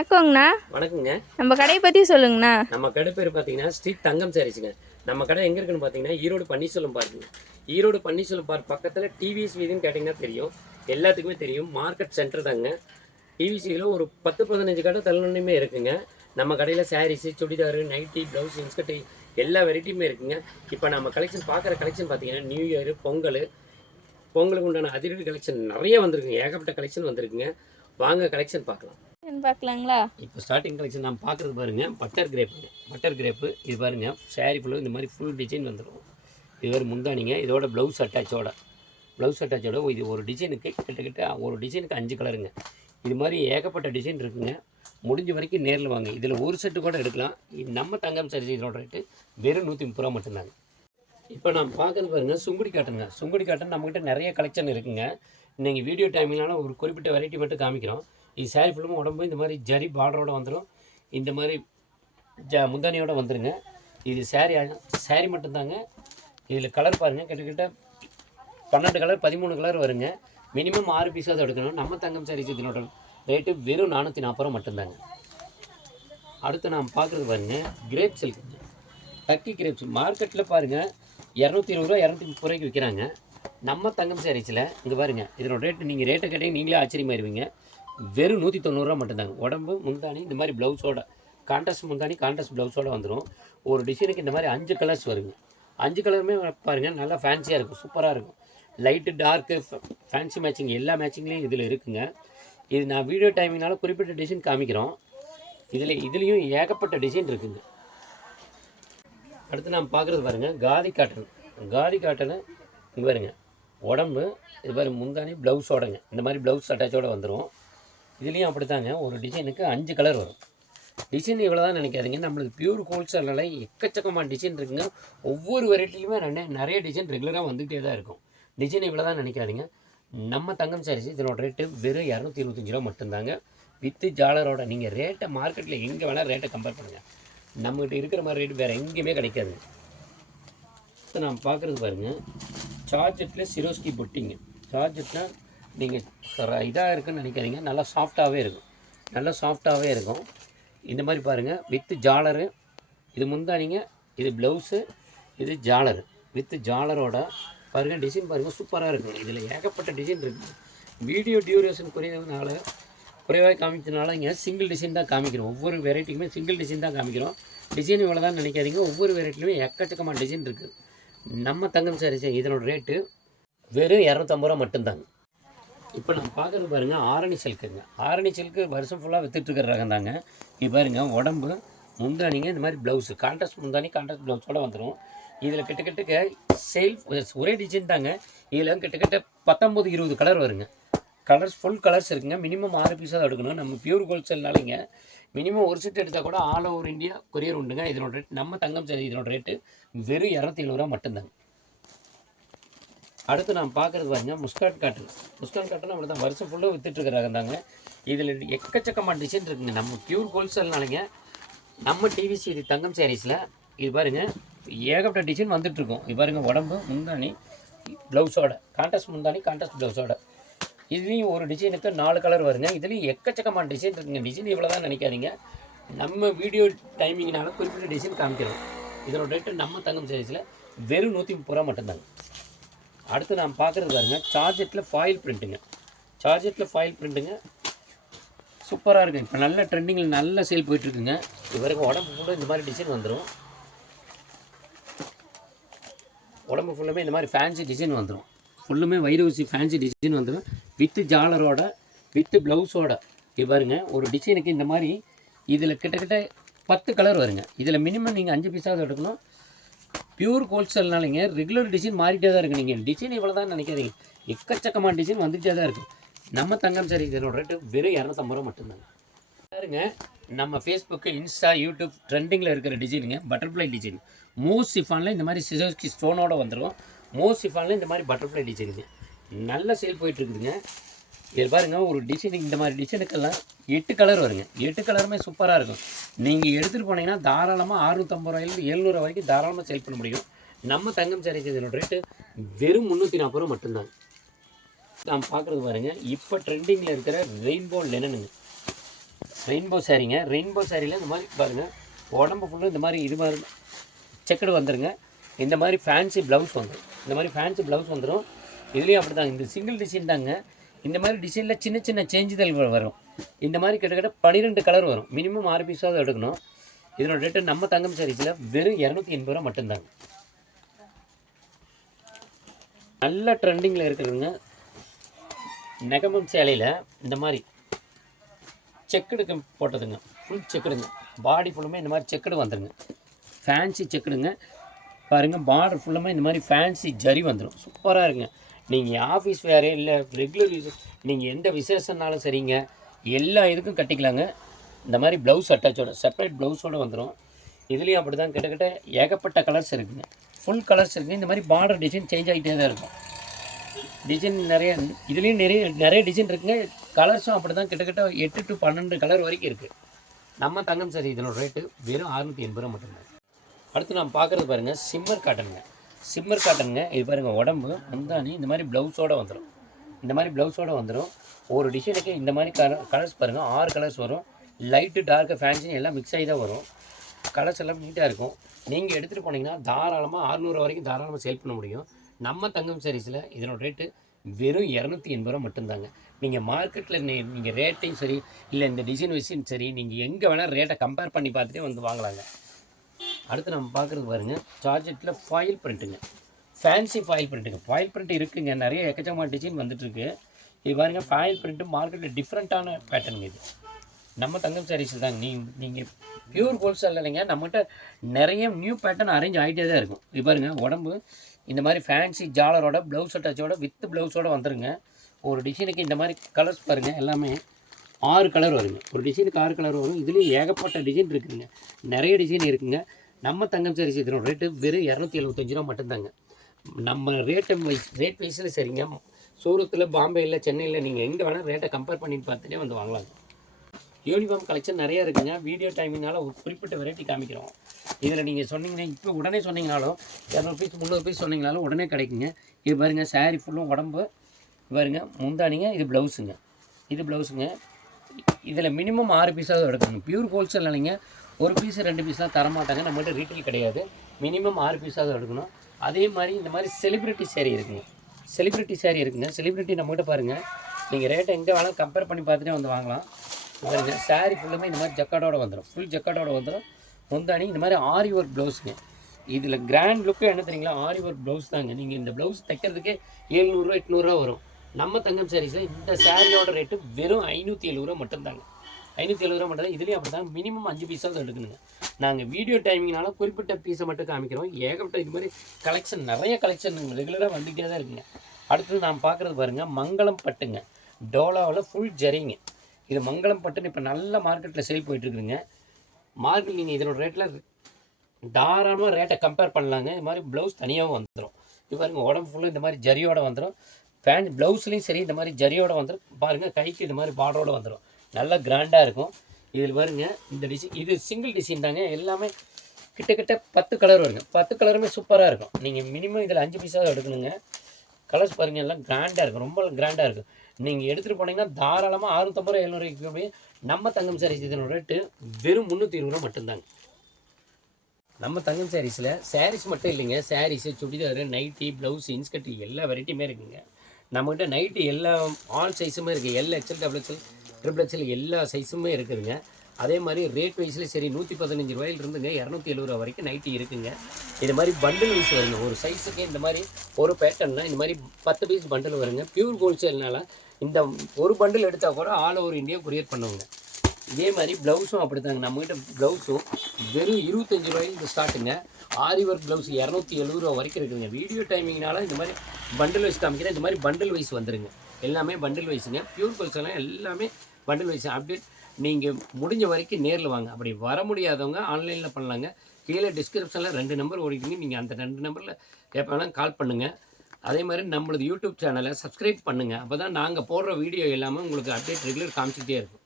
வணக்கங்கண்ணா. வணக்கங்க. நம்ம கடையை பற்றி சொல்லுங்கண்ணா. நம்ம கடை பேர் பார்த்தீங்கன்னா ஸ்ரீ தங்கம் சாரீஸுங்க. நம்ம கடை எங்கே இருக்குன்னு பார்த்தீங்கன்னா ஈரோடு பன்னீர்செல்வம் பார்க்குங்க. ஈரோடு பன்னீர்செல்வம் பார்க் பக்கத்தில் டிவிஎஸ் வீதின்னு கேட்டிங்கன்னா தெரியும், எல்லாத்துக்குமே தெரியும். மார்க்கெட் சென்டர் தாங்க. டிவிஎஸ் வீதியில் ஒரு 10-15 கடை தள்ளுமே இருக்குங்க. நம்ம கடையில் saris, chudidar, nighty, blouse, inskirt எல்லா வெரைட்டியுமே இருக்குங்க. இப்போ நம்ம கலெக்ஷன் பார்க்குற கலெக்ஷன் பார்த்தீங்கன்னா நியூ இயர், பொங்கலுக்கு உண்டான அதிரடி கலெக்ஷன் நிறைய வந்திருக்குங்க. ஏகப்பட்ட கலெக்ஷன் வந்திருக்குங்க. வாங்க கலெக்ஷன் பார்க்கலாம். பார்க்கலாங்களா? இப்போ ஸ்டார்டிங் கலெக்ஷன் நம்ம பார்க்குறது பாருங்கள், பட்டர் கிரேப்பு. இது பாருங்கள், சாரீ ஃபுல்லாக இந்த மாதிரி ஃபுல் டிசைன் வந்துடும். இது வேறு முந்தானிங்க. இதோட ப்ளவுஸ் அட்டாச்சோட இது ஒரு டிசைனுக்கு கிட்டத்தட்ட ஒரு டிசைனுக்கு 5 கலருங்க. இது மாதிரி ஏகப்பட்ட டிசைன் இருக்குங்க. முடிஞ்ச வரைக்கும் நேரில் வாங்க. இதில் ஒரு செட்டு கூட எடுக்கலாம். நம்ம தங்கம் சாரீஸ் இதோட ரேட்டு வெறும் 130 ரூபா மட்டும்தாங்க. இப்போ நம்ம பார்க்குறது பாருங்கள், சுங்குடி காட்டன் நம்மகிட்ட நிறைய கலெக்ஷன் இருக்குங்க. நீங்கள் வீடியோ டைமிங்னால ஒரு குறிப்பிட்ட வெரைட்டி மட்டும் காமிக்கிறோம். இது சாரீ ஃபுல்லும் உடம்பு இந்த மாதிரி ஜரி பார்டரோடு வந்துடும். இந்த மாதிரி முந்தானியோடு வந்துடுங்க. இது சாரீ மட்டும்தாங்க. இதில் கலர் பாருங்கள், கிட்டத்தட்ட 12 கலர் 13 கலர் வருங்க. மினிமம் 6 பீஸாவது எடுக்கணும். நம்ம தங்கம் சாரீஸ் இதனோட ரேட்டு வெறும் 440 ரூபா மட்டும்தாங்க. அடுத்து நாம் பார்க்குறது பாருங்கள், கிரேப் சில்க்குங்க. டர்க்கி கிரேப்ஸ் மார்க்கெட்டில் பாருங்கள் 220 ரூபா 230 ரூபாய்க்கு விற்கிறாங்க. நம்ம தங்கம் சாரீஸில் இங்கே பாருங்கள், இதனோட ரேட்டு நீங்கள் ரேட்டை கேட்டீங்க நீங்களே ஆச்சரியமாயிருவீங்க. வெறும் 190 ரூபா மட்டும்தாங்க. உடம்பு முந்தானி இந்த மாதிரி ப்ளவுஸோட கான்ட்ராஸ்ட் முந்தானி கான்ட்ராஸ்ட் ப்ளவுஸோடு வந்துடும். ஒரு டிசைனுக்கு இந்த மாதிரி 5 கலர்ஸ் வருங்க. 5 கலருமே பாருங்கள், நல்லா ஃபேன்சியாக இருக்கும், சூப்பராக இருக்கும். லைட்டு டார்க்கு ஃபேன்சி மேட்சிங் எல்லா மேட்சிங்லேயும் இதில் இருக்குங்க. இது நான் வீடியோ டைமிங்னால குறிப்பிட்ட டிசைன் காமிக்கிறோம். இதுலேயும் ஏகப்பட்ட டிசைன் இருக்குங்க. அடுத்து நாம் பார்க்குறது பாருங்கள், காதி காட்டனு இங்கே பாருங்கள், உடம்பு இது பாருங்க, முந்தானி ப்ளவுஸோடங்க இந்த மாதிரி ப்ளவுஸ் அட்டாச்சோடு வந்துடும். இதுலேயும் அப்படி தாங்க, ஒரு டிசைனுக்கு 5 கலர் வரும். டிசைன் இவ்வளோ தான் நினைக்காதீங்க, நம்மளுக்கு பியூர் ஹோல்சேலில் எக்கச்சக்கமான டிசைன் இருக்குங்க. ஒவ்வொரு வெரைட்டிலையுமே நிறைய டிசைன் ரெகுலராக வந்துகிட்டே தான் இருக்கும். டிசைன் இவ்வளோ தான் நினைக்காதீங்க. நம்ம தங்கம் சாரீஸ் இதனோட ரேட்டு வெறும் 225 ரூபா மட்டும்தாங்க. வித்து ஜாலரோட. நீங்கள் ரேட்டை மார்க்கெட்டில் எங்கே வேணால் ரேட்டை கம்பேர் பண்ணுங்கள், நம்மகிட்ட இருக்கிற மாதிரி ரேட்டு வேறு எங்கேயுமே கிடைக்காதுங்க. இப்போ நான் பார்க்குறது பாருங்கள், சார்ஜெட்டில் சிரோஸ்கி பொட்டிங்க. சார்ஜெட்டில் நீங்கள் இதாக இருக்குன்னு நினைக்காதீங்க, நல்லா சாஃப்டாகவே இருக்கும். இந்த மாதிரி பாருங்கள், வித்து ஜாலரு. இது முந்தானிங்க, இது ப்ளவுஸு, இது ஜாலரு. வித்து ஜாலரோட பாருங்கள், டிசைன் பாருங்கள், சூப்பராக இருக்கும். இதில் ஏகப்பட்ட டிசைன் இருக்குது. வீடியோ டியூரேஷன் குறைவாக காமிச்சதுனால இங்கே சிங்கிள் டிசைன் தான் காமிக்கிறோம். ஒவ்வொரு வெரைட்டிக்குமே சிங்கிள் டிசைன் தான் காமிக்கிறோம். டிசைன் இவ்வளோ தான் நினைக்காதீங்க, ஒவ்வொரு வெரைட்டிலுமே எக்கச்சக்கமான டிசைன் இருக்குது. நம்ம தங்கம் சாரீஸ் இதனோட ரேட்டு வெறும் 250 ரூபா மட்டும்தாங்க. இப்போ நம்ம பார்க்குறது பாருங்கள், ஆரணி சில்க்கு வருஷம் ஃபுல்லாக விற்றுட்டுருக்கிற ரகம் தாங்க. இது பாருங்கள், உடம்பு முந்தானிங்க இந்த மாதிரி ப்ளவுஸு கான்ட்ராஸ்ட் முந்தானி கான்ட்ராஸ்ட் ப்ளவுஸோடு வந்துடும். இதில் கிட்டத்தட்ட ஒரே டிசைன் தாங்க. இதில் கிட்டத்தட்ட 19-20 கலர் வருங்க. ஃபுல் கலர்ஸ் இருக்குங்க. மினிமம் 6 பீஸாக எடுக்கணும். நம்ம பியூர் ஹோல்சேல்னாலிங்க மினிமம் ஒரு செட் எடுத்தால் கூட ஆல் ஓவர் இந்தியா கொரியர் உண்டுங்க. இதனோட ரேட் நம்ம தங்கம் சாரீ இதனோட ரேட்டு வெறும் 270 ரூபா மட்டும்தாங்க. அடுத்து நாம் பார்க்குறது பாருங்க, முஸ்கான் காட்டன் அப்படி தான் வருஷம் ஃபுல்லாக விற்றுட்டுருக்கிறாங்க தாங்க. இதில் எக்கச்சக்கமான டிசைன் இருக்குங்க. நம்ம பியூர் ஹோல்சேல்னாலங்க நம்ம டிவிசி தங்கம் சாரீஸில் இது பாருங்கள், ஏகப்பட்ட டிசைன் வந்துட்டுருக்கோம். இது பாருங்கள், உடம்பு முந்தானி ப்ளவுஸோட கான்ட்ராஸ்ட் முந்தானி கான்ட்ராஸ்ட் ப்ளவுஸோட. இதுலேயும் ஒரு டிசைனுக்கு 4 கலர் வருங்க. இதுலேயும் எக்கச்சக்கமான டிசைன் இருக்குங்க. டிசைன் இவ்வளோ தான் நினைக்காதீங்க, நம்ம வீடியோ டைமிங்னால குறிப்பிட்ட டிசைன் காமிக்கிறோம். இதனோட ரேட்டு நம்ம தங்கம் சாரீஸில் வெறும் 130 ரூபா மட்டும்தாங்க. அடுத்து நாம் பார்க்குறது பாருங்க, சார்ஜெட்டில் ஃபாயில் பிரிண்ட்டுங்க. சூப்பராக இருக்குது. இப்போ நல்ல ட்ரெண்டிங்கில் நல்ல சேல் போயிட்டுருக்குங்க. இது வரைக்கும் உடம்பு ஃபுல்லாக இந்த மாதிரி டிசைன் வந்துடும். உடம்பு ஃபுல்லுமே இந்த மாதிரி ஃபேன்சி டிசைன் வந்துடும். ஃபுல்லுமே வைரூசி ஃபேன்சி டிசைன் வந்துடும். வித்து ஜாலரோட வித்து ப்ளவுஸோட. இது பாருங்க, ஒரு டிசைனுக்கு இந்த மாதிரி இதில் கிட்டத்தட்ட 10 கலர் வருங்க. இதில் மினிமம் நீங்கள் 5 பீஸாவது எடுக்கணும். பியூர் ஹோல்சேல்னாலிங்க ரெகுலர் டிசைன் மாறிட்டே தான் இருக்குது. நீங்கள் டிசைன் இவ்வளோ தான் நினைக்காதீங்க, எக்கச்சக்கமான டிசைன் வந்துகிட்டே தான் இருக்குது. நம்ம தங்கம் சாரீ இதனோட ரேட்டு வெறும் 250 ரூபா மட்டும்தாங்க. பாருங்க, நம்ம ஃபேஸ்புக்கு, இன்ஸ்டா, யூடியூப் ட்ரெண்டிங்கில் இருக்கிற டிசைனுங்க, பட்டர்ஃப்ளை டிசைன். மோஸ்ட் சிஃபானில் இந்த மாதிரி சிசோஸ்கி ஸ்டோனோட வந்துடும். மோஸ்ட் சிஃபானில் இந்த மாதிரி பட்டர்ஃப்ளை டிசைனுங்க நல்ல சேல் போயிட்டுருக்குதுங்க. இதில் பாருங்கள், ஒரு டிசைனுக்கு இந்த மாதிரி டிசைனுக்கெல்லாம் 8 கலர் வருங்க. 8 கலருமே சூப்பராக இருக்கும். நீங்கள் எடுத்துகிட்டு போனீங்கன்னா தாராளமாக 650 ரூபாயிலிருந்து 700 வரைக்கும் தாராளமாக சேல் பண்ண முடியும். நம்ம தங்கம் சாரீஸ் இதனோட ரேட்டு வெறும் 340 ரூபா மட்டும்தாங்க. நாம் பார்க்குறது பாருங்கள், இப்போ ட்ரெண்டிங்கில் இருக்கிற ரெயின்போ லெனனுங்க. ரெயின்போ சாரீங்க. ரெயின்போ சாரியில் இந்த மாதிரி பாருங்கள், உடம்பு ஃபுல்லும் இந்த மாதிரி இது மாதிரி செக்குடு வந்துருங்க. இந்த மாதிரி ஃபேன்சி ப்ளவுஸ் வந்துடும். இந்த மாதிரி ஃபேன்சி ப்ளவுஸ் வந்துடும். இதுலேயும் அப்படி தாங்க, இந்த சிங்கிள் டிசைன் தாங்க. இந்த மாதிரி டிசைனில் சின்ன சின்ன சேஞ்சுதல் வரும். இந்த மாதிரி கிட்டத்தட்ட 12 கலர் வரும். மினிமம் 6 பீஸாவது எடுக்கணும். இதனோட ரேட்டு நம்ம தங்கம் சாரீஸில் வெறும் 280 ரூபா மட்டும்தாங்க. நல்ல ட்ரெண்டிங்கில் இருக்கிறதுங்க. நெகமம் சேலையில் இந்த மாதிரி செக்குடுக்கு போட்டதுங்க, ஃபுல் செக்குடுங்க. பாடி ஃபுல்லுமே இந்த மாதிரி செக்குடு வந்துடுங்க. ஃபேன்சி செக்குடுங்க. பாருங்கள், பார்டர் ஃபுல்லுமே இந்த மாதிரி ஃபேன்சி ஜரி வந்துடும். சூப்பராக இருக்குங்க. நீங்கள் ஆஃபீஸ் வேறு இல்லை ரெகுலர் யூஸ், நீங்கள் எந்த விசேஷம்னாலும் சரிங்க, எல்லா இதுக்கும் கட்டிக்கலாங்க. இந்த மாதிரி ப்ளவுஸ் அட்டாச்சோட செப்பரேட் ப்ளவுஸோடு வந்துடும். இதுலேயும் அப்படி தான் கிட்டத்தட்ட ஏகப்பட்ட கலர்ஸ் இருக்குதுங்க. ஃபுல் கலர்ஸ் இருக்குது. இந்த மாதிரி பார்டர் டிசைன் சேஞ்ச் ஆகிட்டே தான் இருக்கும். டிசைன் நிறைய, இதுலேயும் நிறைய டிசைன் இருக்குங்க. கலர்ஸும் அப்படி தான் கிட்டத்தட்ட 8 to 12 கலர் வரைக்கும் இருக்குது. நம்ம தங்கம் சாரி இதனோட ரேட்டு வெறும் 680 ரூபா மட்டும்தான். அடுத்து நம்ம பார்க்குறது பாருங்கள், சிம்மர் காட்டனுங்க. சிம்மர் காட்டனுங்க. இது பாருங்கள், உடம்பு முந்தானி இந்த மாதிரி ப்ளவுஸோடு வந்துடும். இந்த மாதிரி ப்ளவுஸோடு வந்துடும். ஒரு டிசைனுக்கு இந்த மாதிரி கலர்ஸ் பாருங்கள், 6 கலர்ஸ் வரும். லைட்டு டார்க்கு ஃபேன்சி எல்லாம் மிக்ஸ் ஆகி தான் வரும். கலர்ஸ் எல்லாம் நீட்டாக இருக்கும். நீங்கள் எடுத்துகிட்டு போனீங்கன்னா தாராளமாக 600 வரைக்கும் தாராளமாக சேல் பண்ண முடியும். நம்ம தங்கம் சாரீஸில் இதனோட ரேட்டு வெறும் 280 ரூபா மட்டும்தாங்க. நீங்கள் மார்க்கெட்டில் நீங்கள் ரேட்டையும் சரி, இல்லை இந்த டிசைன் விஷயம் சரி, நீங்கள் எங்கே வேணால் ரேட்டை கம்பேர் பண்ணி பார்த்துட்டே வந்து வாங்கலாங்க. அடுத்து நம்ம பார்க்குறது பாருங்கள், சார்ஜெட்டில் ஃபாயில் பிரிண்ட்டுங்க. ஃபேன்சி ஃபாயில் பிரிண்ட்டுங்க. ஃபாயில் பிரிண்ட் இருக்குங்க, நிறைய எக்கச்சக்கமான டிசைன் வந்துட்டுருக்கு. இது பாருங்கள், ஃபாயில் பிரிண்ட்டு மார்க்கெட்டில் டிஃப்ரெண்ட்டான பேட்டர்னுங்க. இது நம்ம தங்கம் சாரீஸ் தாங்க. நீங்கள் பியூர் ஹோல்சேல் இல்லைங்க, நம்மகிட்ட நிறைய நியூ பேட்டர்ன் அரேஞ்ச் ஆகிட்டே தான் இருக்கும். இது பாருங்கள், உடம்பு இந்த மாதிரி ஃபேன்சி ஜாலரோட ப்ளவுஸ் அட்டாச்சோட வித் ப்ளவுஸோடு வந்துருங்க. ஒரு டிசைனுக்கு இந்த மாதிரி கலர்ஸ் பாருங்கள், எல்லாமே 6 கலர் வருங்க. ஒரு டிசைனுக்கு 6 கலர் வரும். இதுலேயும் ஏகப்பட்ட டிசைன் இருக்குதுங்க, நிறைய டிசைன் இருக்குதுங்க. நம்ம தங்கம் சாரீஸ் இதனோட ரேட்டு வெறும் 275 ரூபா மட்டும்தாங்க. நம்ம ரேட் வைஸில் சரிங்க. சூரத்தில், பாம்பேயில், சென்னையில் நீங்கள் எங்கே வேணால் ரேட்டை கம்பேர் பண்ணிட்டு பார்த்துட்டே வந்து வாங்கலாங்க. யூனிஃபார்ம் கலெக்ஷன் நிறையா இருக்குங்க. வீடியோ டைமிங்னால ஒரு குறிப்பிட்ட வெரைட்டி காமிக்கிறோம். இதில் நீங்கள் சொன்னீங்கன்னா, இப்போ உடனே சொன்னீங்கனாலும் 200 பீஸ் 300 பீஸ் சொன்னீங்கனாலும் உடனே கிடைக்குங்க. இது பாருங்கள், சாரீ ஃபுல்லும் உடம்பு பாருங்கள், முந்தானிங்க. இது ப்ளவுஸுங்க. இது ப்ளவுஸுங்க. இதில் மினிமம் 6 பீஸாவது எடுக்கணும். பியூர் ஹோல்சேல் இல்லைங்க, ஒரு பீஸ் 2 பீஸ்லாம் தரமாட்டாங்க. நம்மகிட்ட ரீட்டெயில் கிடையாது. மினிமம் 6 பீஸாவது எடுக்கணும். அதே மாதிரி இந்த மாதிரி செலிப்ரிட்டி சேரீ இருக்குங்க. செலிப்ரிட்டி சேரீ இருக்குங்க. செலிப்ரிட்டி நம்மகிட்ட பாருங்கள், நீங்கள் ரேட்டை எங்கே வேணாலும் கம்பேர் பண்ணி பார்த்துட்டே வந்து வாங்கலாம். பாருங்க, சாரீ ஃபுல்லுமே இந்த மாதிரி ஜக்காட்டோட வந்துடும். ஃபுல் ஜக்காட்டோட வந்துடும். முந்தானி இந்த மாதிரி ஆரி ஒர்க் ப்ளவுஸுங்க. இதில் கிராண்ட் லுக்கு என்ன தெரியுங்களா, ஆரி ஒர்க் ப்ளவுஸ் தாங்க. நீங்கள் இந்த ப்ளவுஸ் தைக்கிறதுக்கே 700 800 ரூபா வரும். நம்ம தங்கம் சாரீஸில் இந்த சாரியோட ரேட்டு வெறும் 570 ரூபா மட்டும்தாங்க. 570 ரூபா மட்டும் தான். இதுலேயும் அப்படி தான், மினிமம் 5 பீஸாவது எடுக்கணுங்க. நாங்கள் வீடியோ டைமிங்னால குறிப்பிட்ட பீஸை மட்டும் காமிக்கிறோம். ஏகப்பட்ட இது மாதிரி கலெக்ஷன், நிறைய கலெக்ஷன் ரெகுலராக வந்துகிட்டே தான் இருக்குங்க. அடுத்தது நாம் பார்க்குறது பாருங்கள், மங்களம் பட்டுங்க. டோலாவில் ஃபுல் ஜரிங்க. இது மங்களம் பட்டுன்னு இப்போ நல்ல மார்க்கெட்டில் சேல் போயிட்டுருக்குதுங்க. மார்க்கெட் நீங்கள் இதனோட ரேட்டில் தாராளமாக ரேட்டை கம்பேர் பண்ணலாங்க. இது மாதிரி ப்ளவுஸ் தனியாகவும் வந்துடும். இது பாருங்கள், உடம்பு ஃபுல்லாக இந்த மாதிரி ஜரியோடு வந்துடும். ஃபேன் ப்ளவுஸ்லேயும் சரி இந்த மாதிரி ஜரியோடு வந்துடும். பாருங்கள், கைக்கு இது மாதிரி பார்டரோடு வந்துடும். நல்லா கிராண்டாக இருக்கும். இதில் பாருங்கள், இந்த டிசைன் இது சிங்கிள் டிசைன் தாங்க. எல்லாமே கிட்டத்தட்ட 10 கலர் வருங்க. 10 கலருமே சூப்பராக இருக்கும். நீங்கள் மினிமம் இதில் 5 பீஸாக எடுக்கணுங்க. கலர்ஸ் பாருங்கள், எல்லாம் கிராண்டாக இருக்கும், ரொம்ப கிராண்டாக இருக்கும். நீங்கள் எடுத்துகிட்டு போனீங்கன்னா தாராளமாக 650 ரூபா 700 ரூபாய்க்கு போய் நம்ம தங்கம் சாரீஸ் இதனோட ரேட்டு வெறும் 320 ரூபா மட்டும்தாங்க. நம்ம தங்கம் சாரீஸில் சாரீஸ் மட்டும் இல்லைங்க, sarees, chudidar, nighty, blouse, inskirt எல்லா வெரைட்டியுமே இருக்குங்க. நம்மகிட்ட நைட்டி எல்லா ஆல் சைஸுமே இருக்குது. LXL, XXL, XXL எல்லா சைஸுமே இருக்குதுங்க. அதே மாதிரி ரேட் வைஸ்லேயும் சரி 115 ரூபாயிலிருந்துங்க 270 ரூபா வரைக்கும் நைட்டி இருக்குங்க. இது மாதிரி பண்டில் வைஸ் வருங்க. ஒரு சைஸுக்கு இந்த மாதிரி ஒரு பேட்டர்னா இந்த மாதிரி 10 பீஸ் பண்டில் வருங்க. பியூர் ஹோல்சேல்னால இந்த ஒரு பண்டில் எடுத்தால் கூட ஆல் ஓவர் இந்தியா கொரியர் பண்ணுவாங்க. இதே மாதிரி ப்ளவுஸும் அப்படி தாங்க. நம்மகிட்ட ப்ளவுஸும் வெறும் 25 ரூபாயிலிருந்து ஸ்டார்ட்டுங்க. ஆரி ஒர்க் ப்ளவுஸ் 270 ரூபா வரைக்கும் இருக்குதுங்க. வீடியோ டைமிங்னால இந்த மாதிரி பண்டில் வைஸ் காமிக்கிறேன். இந்த மாதிரி பண்டில் வைஸ் வந்துருங்க. எல்லாமே பண்டில் வைஸுங்க. பியூர் ஹோல்சேலாம் எல்லாமே பண்டில் வைஸ். அப்டேட் நீங்கள் முடிஞ்ச வரைக்கும் நேரில் வாங்க. அப்படி வர முடியாதவங்க ஆன்லைனில் பண்ணலாங்க. கீழே டிஸ்கிரிப்ஷனில் 2 நம்பர் ஓடிக்கிங்க. நீங்கள் அந்த 2 நம்பரில் எப்போ வேணாலும் கால் பண்ணுங்கள். அதே மாதிரி நம்மளது யூடியூப் சேனலை சப்ஸ்கிரைப் பண்ணுங்கள். அப்போ தான் நாங்கள் போடுற வீடியோ எல்லாமே உங்களுக்கு அப்டேட் ரெகுலர் காமிச்சிக்கிட்டே இருக்கும்.